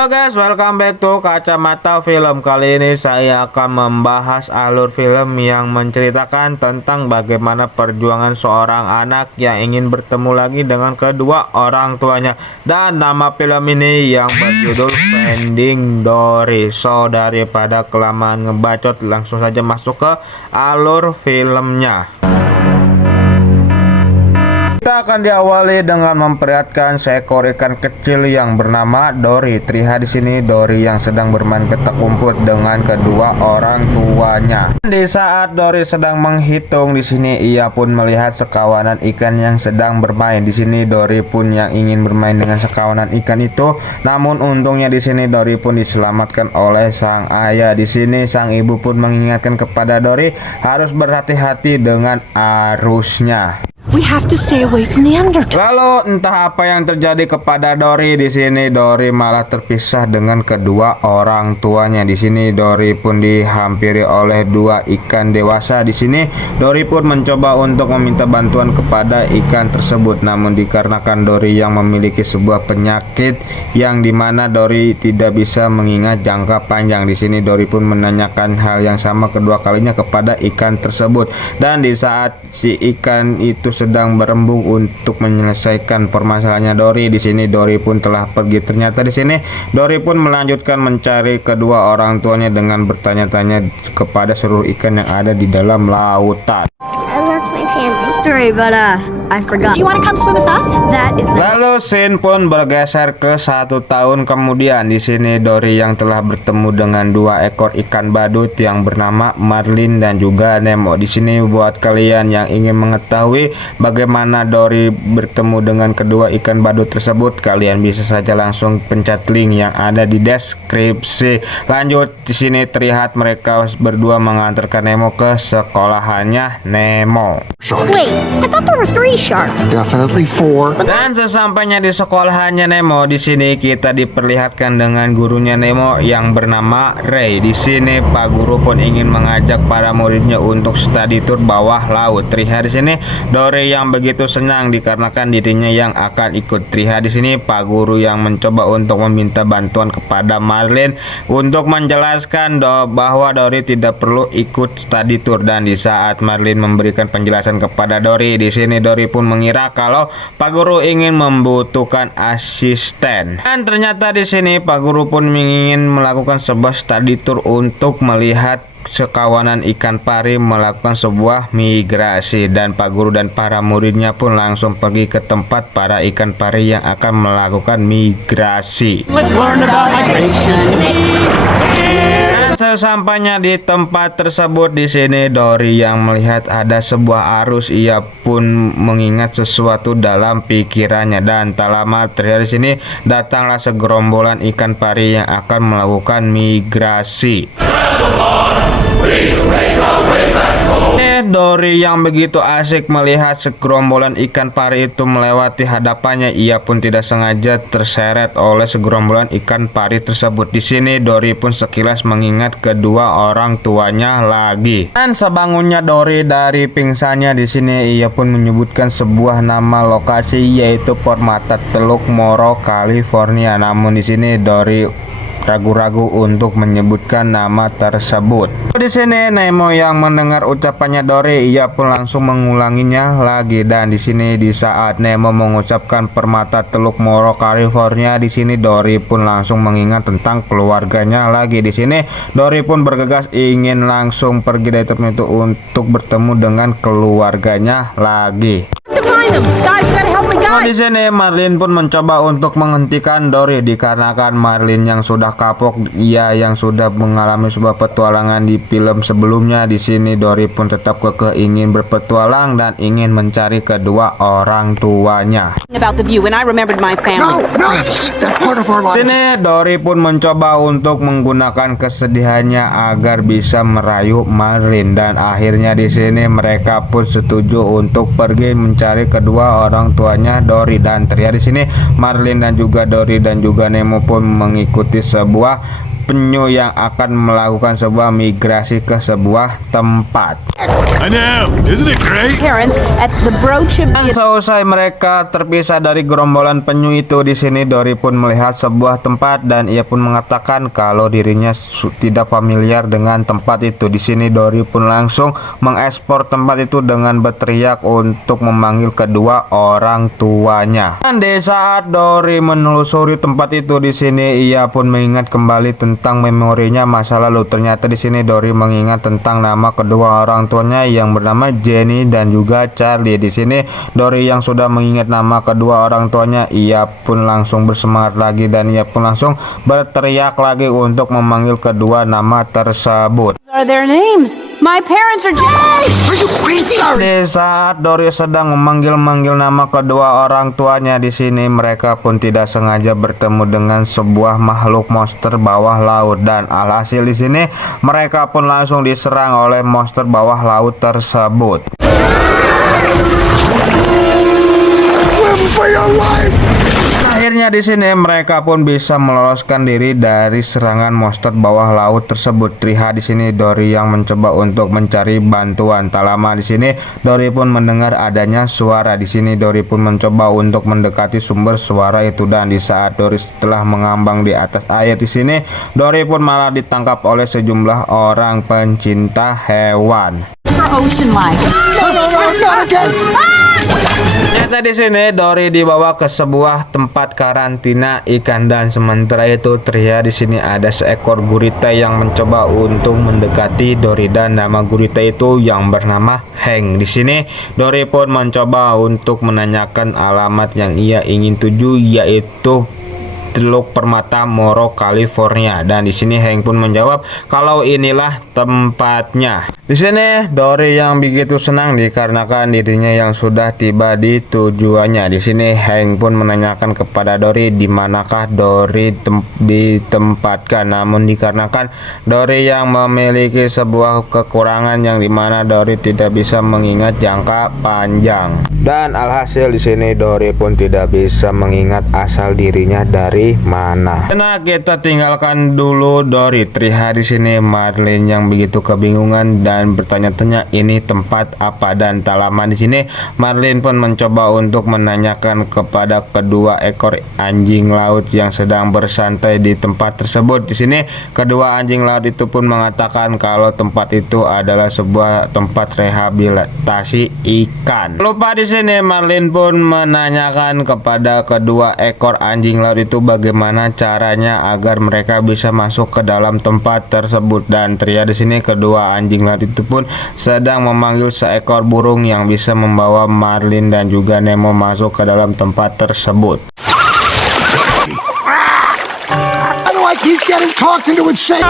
Halo guys, welcome back to Kacamata Film. Kali ini saya akan membahas alur film yang menceritakan tentang bagaimana perjuangan seorang anak yang ingin bertemu lagi dengan kedua orang tuanya. Dan nama film ini yang berjudul Finding Dory. So, daripada kelamaan ngebacot, langsung saja masuk ke alur filmnya. Kita akan diawali dengan memperlihatkan seekor ikan kecil yang bernama Dory. Terlihat di sini Dory yang sedang bermain petak umpet dengan kedua orang tuanya. Di saat Dory sedang menghitung, di sini ia pun melihat sekawanan ikan yang sedang bermain. Di sini Dory pun yang ingin bermain dengan sekawanan ikan itu. Namun untungnya di sini Dory pun diselamatkan oleh sang ayah. Di sini sang ibu pun mengingatkan kepada Dory harus berhati-hati dengan arusnya. We have to stay away from the undertow. Lalu entah apa yang terjadi kepada Dory. Di sini Dory malah terpisah dengan kedua orang tuanya. Di sini Dory pun dihampiri oleh dua ikan dewasa. Di sini Dory pun mencoba untuk meminta bantuan kepada ikan tersebut. Namun dikarenakan Dory yang memiliki sebuah penyakit yang dimana Dory tidak bisa mengingat jangka panjang. Di sini Dory pun menanyakan hal yang sama kedua kalinya kepada ikan tersebut. Dan di saat si ikan itu sedang berembung untuk menyelesaikan permasalahannya Dory, di sini Dory pun telah pergi. Ternyata di sini Dory pun melanjutkan mencari kedua orang tuanya dengan bertanya-tanya kepada seluruh ikan yang ada di dalam lautan. I lost my family. Sorry, but I forgot. Do you want to come swim with us? That is the Lalu scene pun bergeser ke 1 tahun kemudian. Di sini Dory yang telah bertemu dengan dua ekor ikan badut yang bernama Marlin dan juga Nemo. Di sini buat kalian yang ingin mengetahui bagaimana Dory bertemu dengan kedua ikan badut tersebut, kalian bisa saja langsung pencet link yang ada di deskripsi. Lanjut, di sini terlihat mereka berdua mengantarkan Nemo ke sekolahannya Nemo. Wait, I thought there were 3 sharks. Definitely 4. Dan sesampainya di sekolahannya Nemo, di sini kita diperlihatkan dengan gurunya Nemo yang bernama Ray. Di sini Pak Guru pun ingin mengajak para muridnya untuk study tour bawah laut. Terlihat di sini Dory yang begitu senang dikarenakan dirinya yang akan ikut. Terlihat di sini Pak Guru yang mencoba untuk meminta bantuan kepada Marlin untuk menjelaskan bahwa Dory tidak perlu ikut study tour. Dan di saat Marlin memberikan penjelasan kepada Dory, di sini Dory pun mengira kalau Pak Guru ingin membutuhkan asisten. Dan ternyata di sini Pak Guru pun ingin melakukan sebuah study tour untuk melihat sekawanan ikan pari melakukan sebuah migrasi. Dan Pak Guru dan para muridnya pun langsung pergi ke tempat para ikan pari yang akan melakukan migrasi. Let's learn about migration. Sesampainya di tempat tersebut, di sini Dory yang melihat ada sebuah arus, ia pun mengingat sesuatu dalam pikirannya. Dan tak lama terlihat di sini datanglah segerombolan ikan pari yang akan melakukan migrasi. Dory yang begitu asik melihat segerombolan ikan pari itu melewati hadapannya, ia pun tidak sengaja terseret oleh segerombolan ikan pari tersebut. Di sini Dory pun sekilas mengingat kedua orang tuanya lagi. Dan sebangunnya Dory dari pingsannya, di sini ia pun menyebutkan sebuah nama lokasi, yaitu Port Mata, Teluk Moro, California. Namun di sini Dory ragu-ragu untuk menyebutkan nama tersebut. Di sini Nemo yang mendengar ucapannya Dory, ia pun langsung mengulanginya lagi. Dan di sini di saat Nemo mengucapkan Permata Teluk Moro California, di sini Dory pun langsung mengingat tentang keluarganya lagi. Di sini Dory pun bergegas ingin langsung pergi dari tempat itu untuk bertemu dengan keluarganya lagi. To find them. Guys, gotta help me, Di sini Marlin pun mencoba untuk menghentikan Dory dikarenakan Marlin yang sudah kapok, ia yang sudah mengalami sebuah petualangan di film sebelumnya. Di sini Dory pun tetap kekeh ingin berpetualang dan ingin mencari kedua orang tuanya. About the view, and I remembered my family. No, Travis, that part of our lives. Sini Dory pun mencoba untuk menggunakan kesedihannya agar bisa merayu Marlin. Dan akhirnya di sini mereka pun setuju untuk pergi mencari kedua orang tuanya Dory. Dan terlihat di sini Marlin dan juga Dory dan juga Nemo pun mengikuti sebuah penyu yang akan melakukan sebuah migrasi ke sebuah tempat. I know, isn't it great? Parents at the brooch of Dan seusai mereka terpisah dari gerombolan penyu itu, di sini Dory pun melihat sebuah tempat dan ia pun mengatakan kalau dirinya tidak familiar dengan tempat itu. Di sini Dory pun langsung mengekspor tempat itu dengan berteriak untuk memanggil kedua orang tuanya. Dan di saat Dory menelusuri tempat itu, di sini ia pun mengingat kembali tentang memorinya masa lalu. Ternyata di sini Dory mengingat tentang nama kedua orang tuanya yang bernama Jenny dan juga Charlie. Di sini Dory yang sudah mengingat nama kedua orang tuanya, ia pun langsung bersemangat lagi dan ia pun langsung berteriak lagi untuk memanggil kedua nama tersebut. are their names. My parents are Jay. Are you crazy? Di saat Dory sedang memanggil-manggil nama kedua orang tuanya, di sini mereka pun tidak sengaja bertemu dengan sebuah makhluk monster bawah laut dan alhasil di sini mereka pun langsung diserang oleh monster bawah laut tersebut. Live for your life! Akhirnya di sini mereka pun bisa meloloskan diri dari serangan monster bawah laut tersebut. Terlihat di sini Dory yang mencoba untuk mencari bantuan. Tak lama di sini Dory pun mendengar adanya suara. Di sini Dory pun mencoba untuk mendekati sumber suara itu dan di saat Dory setelah mengambang di atas air di sini, Dory pun malah ditangkap oleh sejumlah orang pencinta hewan. For ocean life. No, not again! Ternyata di sini Dory dibawa ke sebuah tempat karantina ikan dan sementara itu terlihat di sini ada seekor gurita yang mencoba untuk mendekati Dory dan nama gurita itu yang bernama Hank. Di sini Dory pun mencoba untuk menanyakan alamat yang ia ingin tuju, yaitu Teluk Permata Moro, California. Dan di sini Hank pun menjawab kalau inilah tempatnya. Di sini Dory yang begitu senang dikarenakan dirinya yang sudah tiba di tujuannya. Di sini Hank pun menanyakan kepada Dory di manakah Dory ditempatkan. Namun dikarenakan Dory yang memiliki sebuah kekurangan yang dimana Dory tidak bisa mengingat jangka panjang. Dan alhasil di sini Dory pun tidak bisa mengingat asal dirinya dari mana. Nah, kita tinggalkan dulu Dory. Terlihat di sini Marlin yang begitu kebingungan dan bertanya-tanya ini tempat apa, dan tak lama di sini Marlin pun mencoba untuk menanyakan kepada kedua ekor anjing laut yang sedang bersantai di tempat tersebut. Di sini kedua anjing laut itu pun mengatakan kalau tempat itu adalah sebuah tempat rehabilitasi ikan. Lupa di sini Marlin pun menanyakan kepada kedua ekor anjing laut itu bagaimana caranya agar mereka bisa masuk ke dalam tempat tersebut, dan terlihat di sini kedua anjing laut itu pun sedang memanggil seekor burung yang bisa membawa Marlin dan juga Nemo masuk ke dalam tempat tersebut. How do I keep getting talked into insane?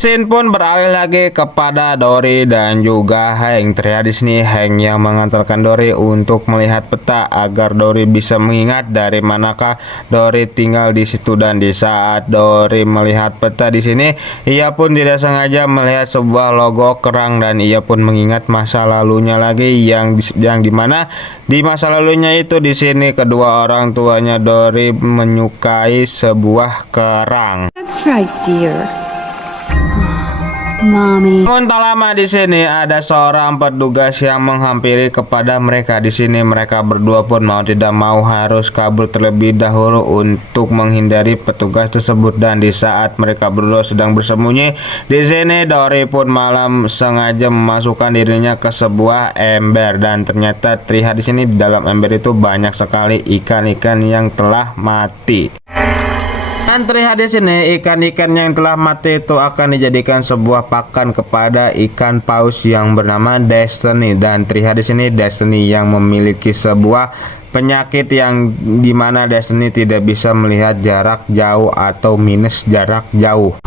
Scene pun beralih lagi kepada Dory dan juga Hank. Terlihat di sini Hank yang mengantarkan Dory untuk melihat peta agar Dory bisa mengingat dari manakah Dory tinggal di situ. Dan di saat Dory melihat peta di sini, ia pun tidak sengaja melihat sebuah logo kerang dan ia pun mengingat masa lalunya lagi yang dimana di masa lalunya itu di sini kedua orang tuanya Dory menyukai sebuah kerang. That's right, dear. Mommy. Namun tak lama di sini ada seorang petugas yang menghampiri kepada mereka. Di sini mereka berdua pun mau tidak mau harus kabur terlebih dahulu untuk menghindari petugas tersebut. Dan di saat mereka berdua sedang bersembunyi, di sini Dory pun malam sengaja memasukkan dirinya ke sebuah ember dan ternyata terlihat di sini di dalam ember itu banyak sekali ikan-ikan yang telah mati. Dan terlihat di sini ikan-ikan yang telah mati itu akan dijadikan sebuah pakan kepada ikan paus yang bernama Destiny. Dan terlihat di sini Destiny yang memiliki sebuah penyakit yang dimana Destiny tidak bisa melihat jarak jauh atau minus jarak jauh.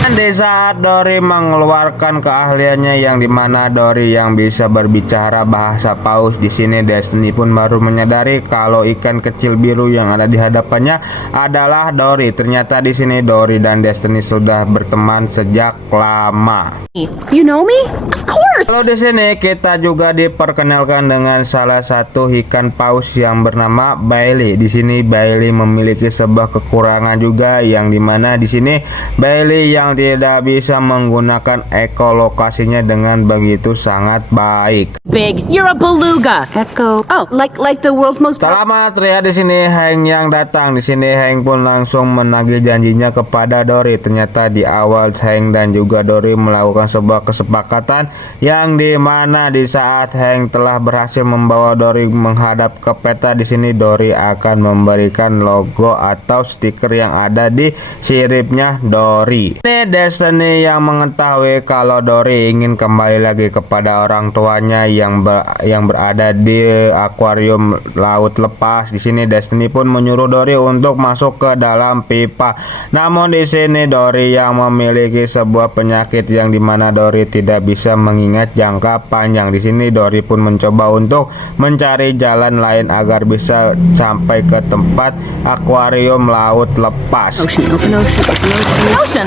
Dan di saat Dory mengeluarkan keahliannya yang dimana Dory yang bisa berbicara bahasa paus, di sini Destiny pun baru menyadari kalau ikan kecil biru yang ada di hadapannya adalah Dory. Ternyata di sini Dory dan Destiny sudah berteman sejak lama. You know me? Of course! Kalau di sini kita juga diperkenalkan dengan salah satu ikan paus yang bernama Bailey. Di sini Bailey memiliki sebuah kekurangan juga yang dimana di sini Bailey yang tidak bisa menggunakan ekolokasinya dengan begitu sangat baik. Big. You're a beluga. Echo. Oh, like the world's most. Tak lama terlihat di sini Hank yang datang. Di sini Hank pun langsung menagih janjinya kepada Dory. Ternyata di awal Hank dan juga Dory melakukan sebuah kesepakatan yang dimana di saat Hank telah berhasil membawa Dory menghadap ke peta, di sini Dory akan memberikan logo atau stiker yang ada di siripnya Dory. Ini Destiny yang mengetahui kalau Dory ingin kembali lagi kepada orang tuanya yang berada di akuarium laut lepas. Di sini Destiny pun menyuruh Dory untuk masuk ke dalam pipa. Namun di sini Dory yang memiliki sebuah penyakit yang dimana Dory tidak bisa mengingat jangka panjang. Di sini Dory pun mencoba untuk mencari jalan lain agar bisa sampai ke tempat akuarium laut lepas. Ocean, open ocean, open ocean. Ocean.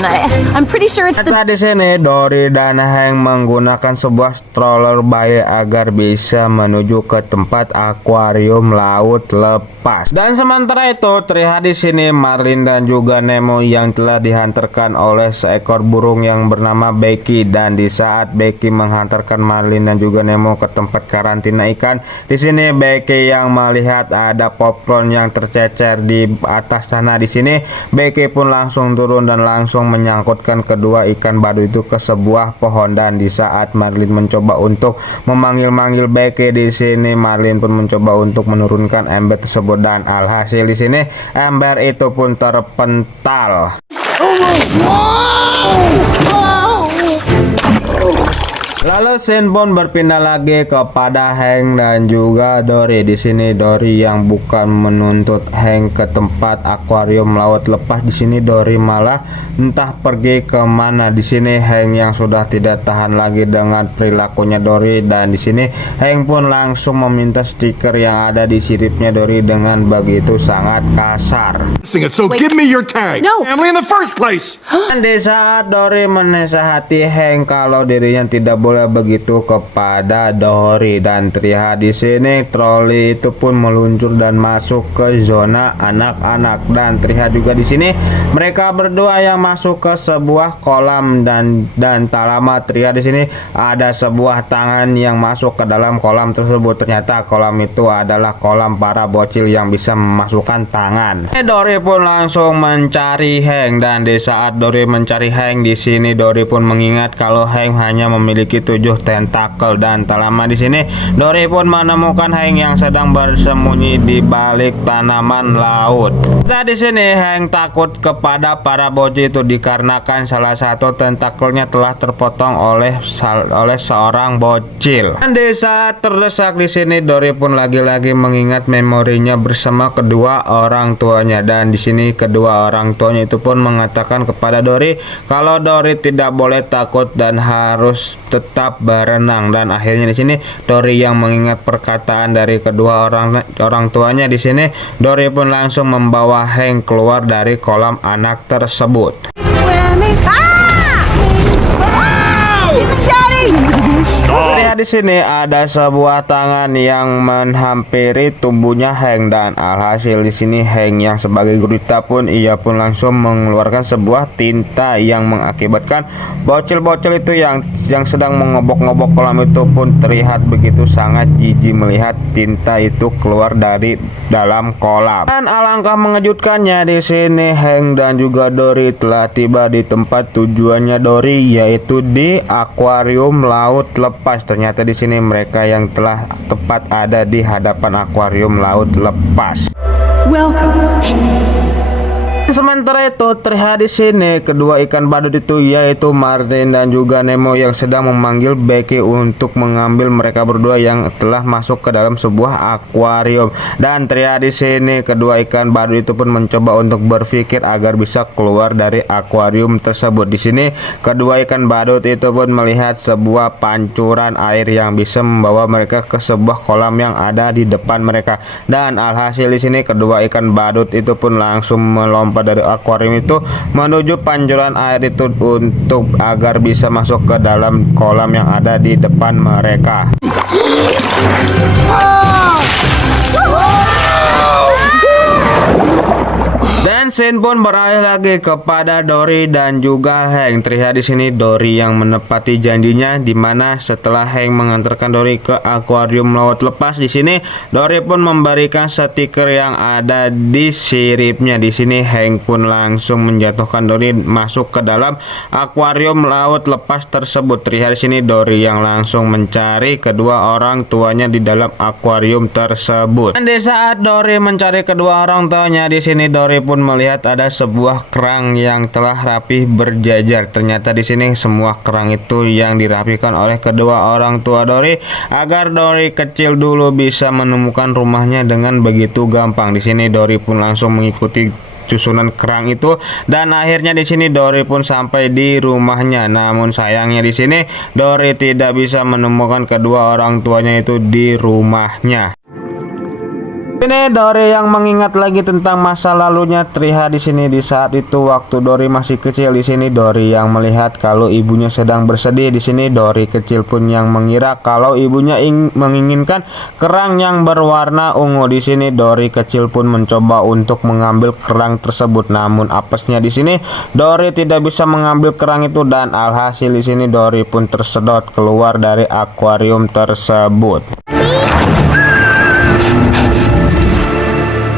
I'm pretty sure it's the. Ternyata di sini Dory dan Hank menggunakan sebuah stroller bayi agar bisa menuju ke tempat akuarium laut lepas. Dan sementara itu terlihat di sini Marlin dan juga Nemo yang telah dihantarkan oleh seekor burung yang bernama Becky. Dan di saat Becky menghantarkan Marlin dan juga Nemo ke tempat karantina ikan, di sini Becky yang melihat ada popcorn yang tercecer di atas sana. Di sini Becky pun langsung turun dan langsung menyangkutkan kedua ikan badu itu ke sebuah pohon. Dan di saat Marlin mencoba untuk memanggil-manggil Becky, di sini Marlin pun mencoba untuk menurunkan ember tersebut dan alhasil di sini ember itu pun terpental. Lalu scene pun berpindah lagi kepada Hank dan juga Dory. Di sini Dory yang bukan menuntut Hank ke tempat akuarium laut lepas. Di sini Dory malah entah pergi kemana. Di sini Hank yang sudah tidak tahan lagi dengan perilakunya Dory, dan di sini Hank pun langsung meminta stiker yang ada di siripnya Dory dengan begitu sangat kasar. Sing it, so give me your tag. No. Family in the first place. Dan di saat Dory menasihati Hank kalau dirinya tidak boleh begitu kepada Dory, dan terlihat di sini troli itu pun meluncur dan masuk ke zona anak-anak. Dan terlihat juga di sini mereka berdua yang masuk ke sebuah kolam, dan tak lama terlihat di sini ada sebuah tangan yang masuk ke dalam kolam tersebut. Ternyata kolam itu adalah kolam para bocil yang bisa memasukkan tangan. Dory pun langsung mencari Hank, dan di saat Dory mencari Hank, di sini Dory pun mengingat kalau Hank hanya memiliki 7 tentakel. Dan tak lama di sini Dory pun menemukan Hank yang sedang bersembunyi di balik tanaman laut. Nah, di sini Hank takut kepada para bocil itu dikarenakan salah satu tentakelnya telah terpotong oleh seorang bocil. Dan di saat terdesak di sini Dory pun lagi-lagi mengingat memorinya bersama kedua orang tuanya, dan di sini kedua orang tuanya itu pun mengatakan kepada Dory kalau Dory tidak boleh takut dan harus tetap berenang. Dan akhirnya di sini Dory yang mengingat perkataan dari kedua orang tuanya. Di sini Dory pun langsung membawa Hank keluar dari kolam anak tersebut. Swimming. It's Daddy. Terlihat di sini ada sebuah tangan yang menghampiri tubuhnya Hank, dan alhasil di sini Hank yang sebagai gurita pun ia pun langsung mengeluarkan sebuah tinta yang mengakibatkan bocil-bocil itu yang sedang mengobok-ngobok kolam itu pun terlihat begitu sangat jijik melihat tinta itu keluar dari dalam kolam. Dan alangkah mengejutkannya di sini Hank dan juga Dory telah tiba di tempat tujuannya Dory, yaitu di akuarium laut lepas. Ternyata di sini mereka yang telah tepat ada di hadapan akuarium laut lepas. Welcome. Sementara itu terlihat di sini kedua ikan badut itu yaitu Marlin dan juga Nemo yang sedang memanggil Becky untuk mengambil mereka berdua yang telah masuk ke dalam sebuah akuarium. Dan terlihat di sini kedua ikan badut itu pun mencoba untuk berpikir agar bisa keluar dari akuarium tersebut. Di sini kedua ikan badut itu pun melihat sebuah pancuran air yang bisa membawa mereka ke sebuah kolam yang ada di depan mereka. Dan alhasil di sini kedua ikan badut itu pun langsung melompat dari akuarium itu menuju pancuran air itu untuk agar bisa masuk ke dalam kolam yang ada di depan mereka. Dan scene pun beralih lagi kepada Dory dan juga Hank. Terlihat di sini Dory yang menepati janjinya, di mana setelah Hank mengantarkan Dory ke akuarium laut lepas, di sini Dory pun memberikan stiker yang ada di siripnya. Di sini Hank pun langsung menjatuhkan Dory masuk ke dalam akuarium laut lepas tersebut. Terlihat di sini Dory yang langsung mencari kedua orang tuanya di dalam akuarium tersebut. Dan di saat Dory mencari kedua orang tuanya, di sini Dory pun melihat ada sebuah kerang yang telah rapih berjajar. Ternyata di sini semua kerang itu yang dirapikan oleh kedua orang tua Dory agar Dory kecil dulu bisa menemukan rumahnya dengan begitu gampang. Di sini Dory pun langsung mengikuti susunan kerang itu dan akhirnya di sini Dory pun sampai di rumahnya. Namun sayangnya di sini Dory tidak bisa menemukan kedua orang tuanya itu di rumahnya. Ini Dory yang mengingat lagi tentang masa lalunya. Terlihat di sini di saat itu waktu Dory masih kecil. Di sini Dory yang melihat kalau ibunya sedang bersedih. Di sini Dory kecil pun yang mengira kalau ibunya menginginkan kerang yang berwarna ungu. Di sini Dory kecil pun mencoba untuk mengambil kerang tersebut. Namun apesnya di sini Dory tidak bisa mengambil kerang itu dan alhasil di sini Dory pun tersedot keluar dari akuarium tersebut.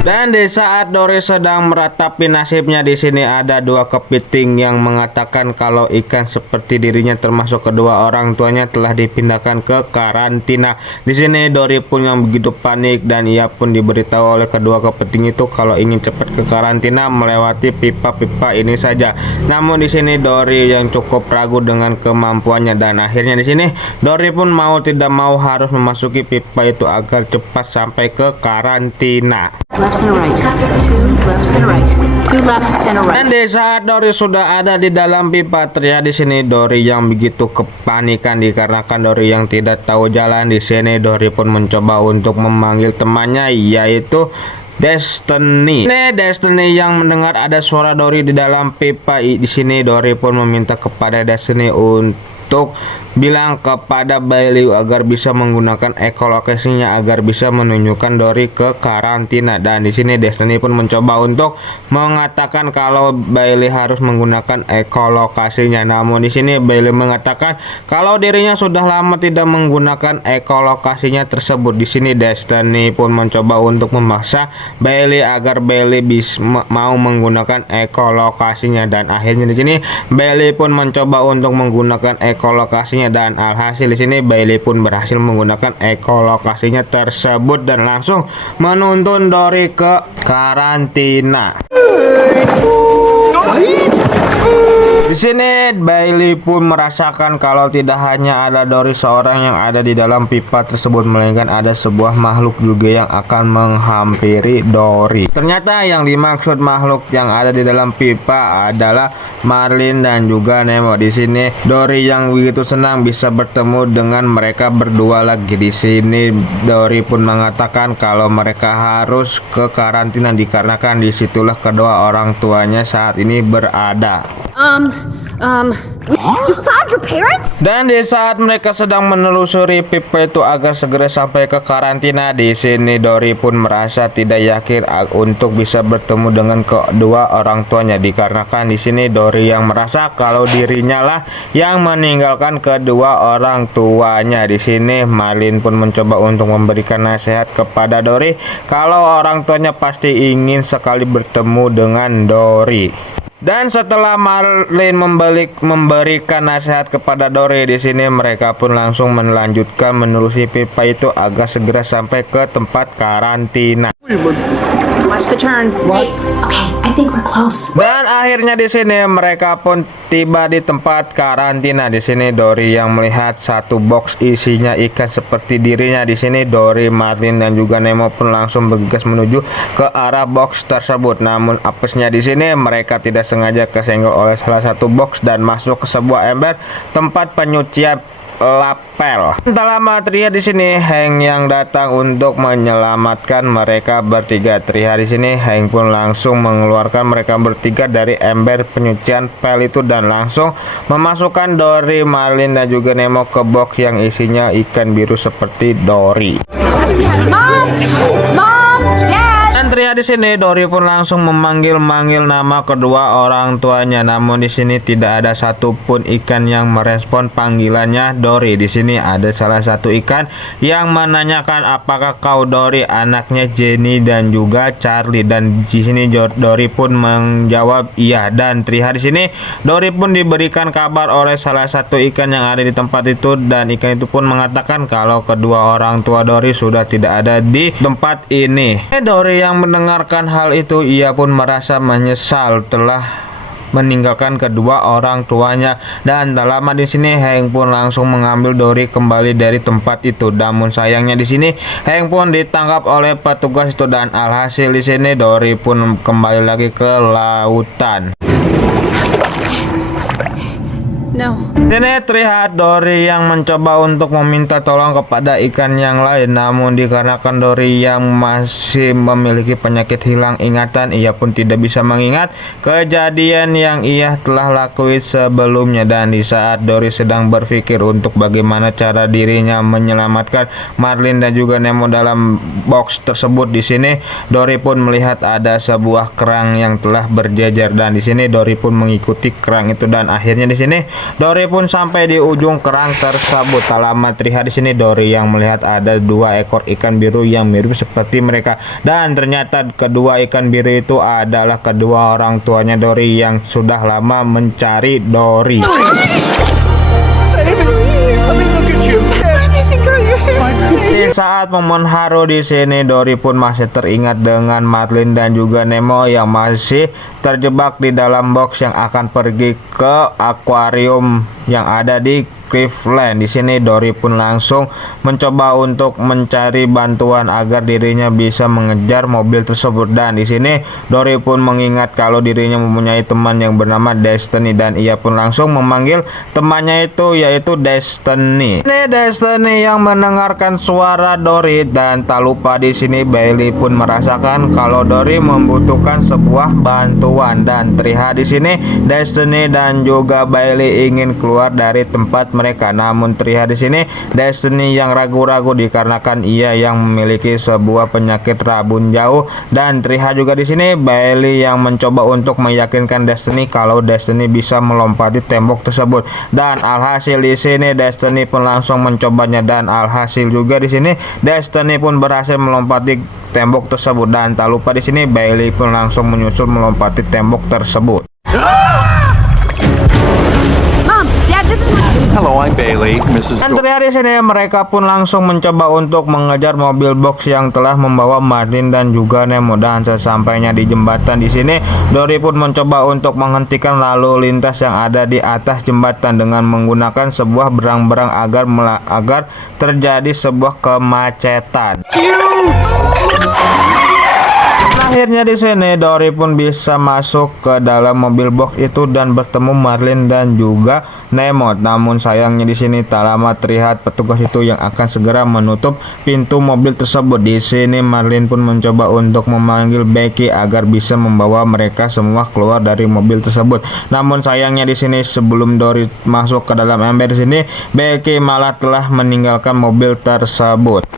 Dan di saat Dory sedang meratapi nasibnya, di sini ada dua kepiting yang mengatakan kalau ikan seperti dirinya termasuk kedua orang tuanya telah dipindahkan ke karantina. Di sini Dory pun yang begitu panik dan ia pun diberitahu oleh kedua kepiting itu kalau ingin cepat ke karantina melewati pipa-pipa ini saja. Namun di sini Dory yang cukup ragu dengan kemampuannya dan akhirnya di sini Dory pun mau tidak mau harus memasuki pipa itu agar cepat sampai ke karantina. Lefts and a right. Two lefts and a right. Two lefts and a right. Dan di saat Dory sudah ada di dalam pipa, terlihat di sini Dory yang begitu kepanikan dikarenakan Dory yang tidak tahu jalan. Di sini Dory pun mencoba untuk memanggil temannya yaitu Destiny. Ini Destiny yang mendengar ada suara Dory di dalam pipa. Di sini Dory pun meminta kepada Destiny untuk bilang kepada Bailey agar bisa menggunakan ekolokasinya agar bisa menunjukkan Dory ke karantina. Dan di sini Destiny pun mencoba untuk mengatakan kalau Bailey harus menggunakan ekolokasinya. Namun di sini Bailey mengatakan kalau dirinya sudah lama tidak menggunakan ekolokasinya tersebut. Di sini Destiny pun mencoba untuk memaksa Bailey agar Bailey mau menggunakan ekolokasinya dan akhirnya di sini Bailey pun mencoba untuk menggunakan ekolokasinya dan alhasil di sini Bailey pun berhasil menggunakan ekolokasinya tersebut dan langsung menuntun Dory ke karantina. Di sini Bailey pun merasakan kalau tidak hanya ada Dory seorang yang ada di dalam pipa tersebut, melainkan ada sebuah makhluk juga yang akan menghampiri Dory. Ternyata yang dimaksud makhluk yang ada di dalam pipa adalah Marlin dan juga Nemo. Di sini Dory yang begitu senang bisa bertemu dengan mereka berdua lagi. Di sini Dory pun mengatakan kalau mereka harus ke karantina dikarenakan disitulah kedua orang tuanya saat ini berada. You found your parents? Dan di saat mereka sedang menelusuri pipa itu agar segera sampai ke karantina, di sini Dory pun merasa tidak yakin untuk bisa bertemu dengan kedua orang tuanya dikarenakan di sini Dory yang merasa kalau dirinya lah yang meninggalkan kedua orang tuanya. Di sini Marlin pun mencoba untuk memberikan nasihat kepada Dory kalau orang tuanya pasti ingin sekali bertemu dengan Dory. Dan setelah Marlin memberikan nasihat kepada Dory, di sini mereka pun langsung melanjutkan menelusuri pipa itu agar segera sampai ke tempat karantina. Watch the turn. What? Okay, I think we're close. Dan akhirnya di sini mereka pun tiba di tempat karantina. Di sini Dory yang melihat satu box isinya ikan seperti dirinya. Di sini Dory, Marlin dan juga Nemo pun langsung bergegas menuju ke arah box tersebut. Namun apesnya di sini mereka tidak sengaja kesenggol oleh salah satu box dan masuk ke sebuah ember tempat penyucian lapel. Tak lama terlihat di sini Hank yang datang untuk menyelamatkan mereka bertiga. Terlihat di sini Hank pun langsung mengeluarkan mereka bertiga dari ember penyucian pel itu dan langsung memasukkan Dory, Marlin dan juga Nemo ke box yang isinya ikan biru seperti Dory. Mom! Mom! Dad! Dan terlihat di sini Dory pun langsung memanggil nama kedua orang tuanya. Namun di sini tidak ada satupun ikan yang merespon panggilannya Dory. Di sini ada salah satu ikan yang menanyakan, apakah kau Dory, anaknya Jenny dan juga Charlie. Dan di sini Dory pun menjawab iya. Dan terlihat di sini Dory pun diberikan kabar oleh salah satu ikan yang ada di tempat itu, dan ikan itu pun mengatakan kalau kedua orang tua Dory sudah tidak ada di tempat ini. Dory yang mendengarkan hal itu, ia pun merasa menyesal telah meninggalkan kedua orang tuanya. Dan tak lama di sini Hank pun langsung mengambil Dory kembali dari tempat itu. Namun sayangnya di sini Hank pun ditangkap oleh petugas itu, dan alhasil di sini Dory pun kembali lagi ke lautan. No. Ini terlihat Dory yang mencoba untuk meminta tolong kepada ikan yang lain. Namun dikarenakan Dory yang masih memiliki penyakit hilang ingatan, ia pun tidak bisa mengingat kejadian yang ia telah lakuin sebelumnya. Dan di saat Dory sedang berpikir untuk bagaimana cara dirinya menyelamatkan Marlin dan juga Nemo dalam box tersebut, di sini Dory pun melihat ada sebuah kerang yang telah berjejer, dan di sini Dory pun mengikuti kerang itu, dan akhirnya di sini Dory pun sampai di ujung kerang tersebut. Tak lama terlihat di sini Dory yang melihat ada dua ekor ikan biru yang mirip seperti mereka, dan ternyata kedua ikan biru itu adalah kedua orang tuanya Dory yang sudah lama mencari Dory. Di saat momen haru di sini Dory pun masih teringat dengan Marlin dan juga Nemo yang masih terjebak di dalam box yang akan pergi ke akuarium yang ada di Cleveland. Di sini Dory pun langsung mencoba untuk mencari bantuan agar dirinya bisa mengejar mobil tersebut. Dan di sini Dory pun mengingat kalau dirinya mempunyai teman yang bernama Destiny, dan ia pun langsung memanggil temannya itu, yaitu Destiny. Ini Destiny yang mendengarkan suara Dory, dan tak lupa di sini Bailey pun merasakan kalau Dory membutuhkan sebuah bantuan. Dan terlihat di sini Destiny dan juga Bailey ingin keluar dari tempat mereka. Namun terlihat di sini Destiny yang ragu-ragu dikarenakan ia yang memiliki sebuah penyakit rabun jauh. Dan terlihat juga di sini Bailey yang mencoba untuk meyakinkan Destiny kalau Destiny bisa melompati tembok tersebut. Dan alhasil di sini Destiny pun langsung mencobanya, dan alhasil juga di sini Destiny pun berhasil melompati tembok tersebut. Dan tak lupa di sini Bailey pun langsung menyusul melompati tembok tersebut. Mom! Dad, this is my... Hello, I'm Bailey, Mrs. Dan terlihat di sini mereka pun langsung mencoba untuk mengejar mobil box yang telah membawa Marlin dan juga Nemo. Dan sesampainya di jembatan di sini Dory pun mencoba untuk menghentikan lalu lintas yang ada di atas jembatan dengan menggunakan sebuah berang-berang agar terjadi sebuah kemacetan. Akhirnya di sini Dory pun bisa masuk ke dalam mobil box itu dan bertemu Marlin dan juga Nemo. Namun sayangnya di sini tak lama terlihat petugas itu yang akan segera menutup pintu mobil tersebut. Di sini Marlin pun mencoba untuk memanggil Becky agar bisa membawa mereka semua keluar dari mobil tersebut. Namun sayangnya di sini sebelum Dory masuk ke dalam ember di sini, Becky malah telah meninggalkan mobil tersebut.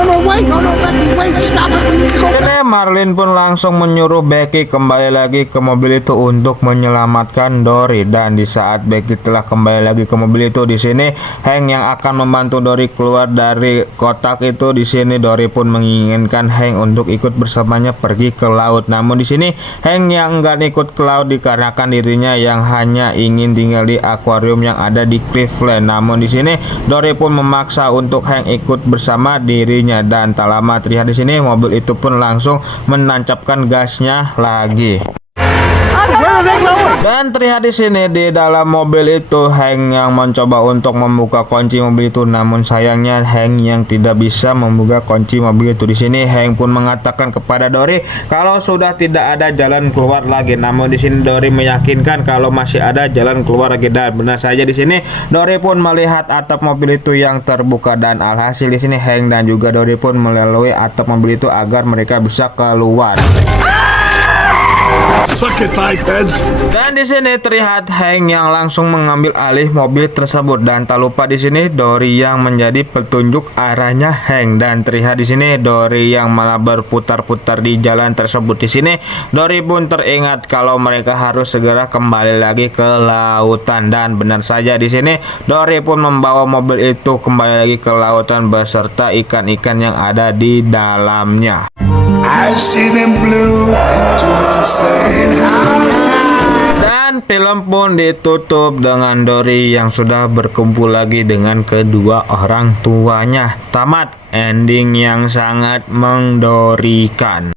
No, wait. No, Becky, wait. Stop it. We need to go back. Marlin pun langsung menyuruh Becky kembali lagi ke mobil itu untuk menyelamatkan Dory. Dan di saat Becky telah kembali lagi ke mobil itu, di sini Hank yang akan membantu Dory keluar dari kotak itu. Di sini Dory pun menginginkan Hank untuk ikut bersamanya pergi ke laut. Namun di sini Hank yang enggak ikut ke laut dikarenakan dirinya yang hanya ingin tinggal di akuarium yang ada di Cleveland. Namun di sini Dory pun memaksa untuk Hank ikut bersama dirinya. mobilnya, dan tak lama terlihat di sini mobil itu pun langsung menancapkan gasnya lagi. Dan terlihat di sini di dalam mobil itu Hank yang mencoba untuk membuka kunci mobil itu, namun sayangnya Hank yang tidak bisa membuka kunci mobil itu. Di sini Hank pun mengatakan kepada Dory kalau sudah tidak ada jalan keluar lagi. Namun di sini Dory meyakinkan kalau masih ada jalan keluar lagi, dan benar saja di sini Dory pun melihat atap mobil itu yang terbuka, dan alhasil di sini Hank dan juga Dory pun melalui atap mobil itu agar mereka bisa keluar. Suck it, bipeds. Dan di sini terlihat Hank yang langsung mengambil alih mobil tersebut, dan tak lupa di sini Dory yang menjadi petunjuk arahnya Hank, dan terlihat di sini Dory yang malah berputar-putar di jalan tersebut. Di sini Dory pun teringat kalau mereka harus segera kembali lagi ke lautan, dan benar saja di sini Dory pun membawa mobil itu kembali lagi ke lautan beserta ikan-ikan yang ada di dalamnya. I see them blue to saying Dan film pun ditutup dengan Dory yang sudah berkumpul lagi dengan kedua orang tuanya. Tamat ending yang sangat mendorikan.